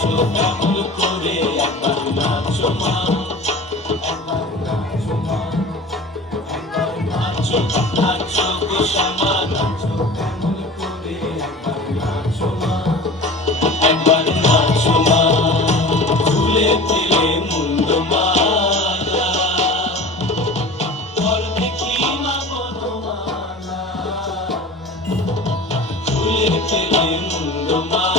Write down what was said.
নাচো কেমন করে একবার নাচো মা নাচো মা নাচো গো শ্যামা নাচো কেমন করে একবার নাচো মা একবার নাচো মা মালা ঘর দেখি মা খুলে দিলে মুন্ড মালা